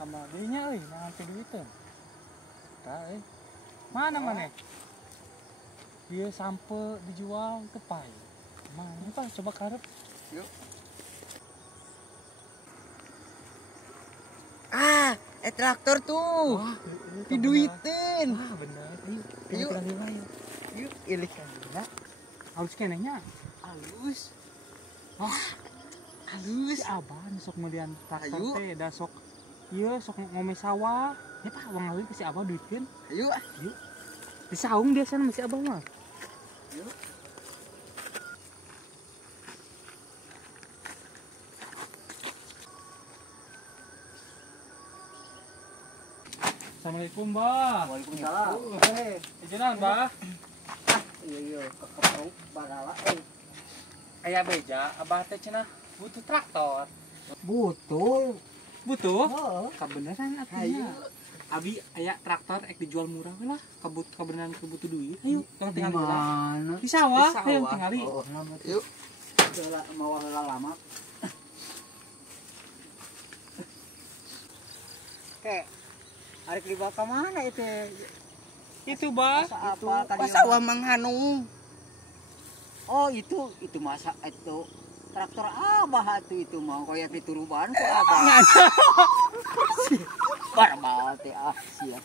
sama dinya nanti duitnya. Tah mana? Dia sampai dijual ke pai. Mana Pak coba karep. Yuk. Traktor tuh. Wah, diduitin. Wah, bener. Yuk. Yuk, ilik kan. Halus kenenya. Halus. Wah, Halus. si Abah sok melian traktor Ayo. teh da sok ieu sok ngome sawah. Ya Pak, uang leuwih ke si Abah duitkeun. Ayo. Di saung dia sana masih Abah mah. Yuk. Assalamualaikum, Bah. Waalaikumsalam. Izinan, Bah. Iya, kekepruk barala. Aya beja, Abah teh cenah butuh traktor. Butuh. Butuh? Heeh. Kebenaran Ayo. atunya. Abi aya traktor ek dijual murah we lah. Kebenaran kebutuh duit. Ayo, orang tinggal di mana? Di sawah, Di sawah. ayo tinggali. Oh, yuk. Mau lama. Kek, arek dibawa ke mana itu? Itu, Bah. Masa apa tadi? Masa uang menghanung. Oh, itu masa itu traktor Abah itu mau kayak dituruban ku Abah. Barbal teh sia.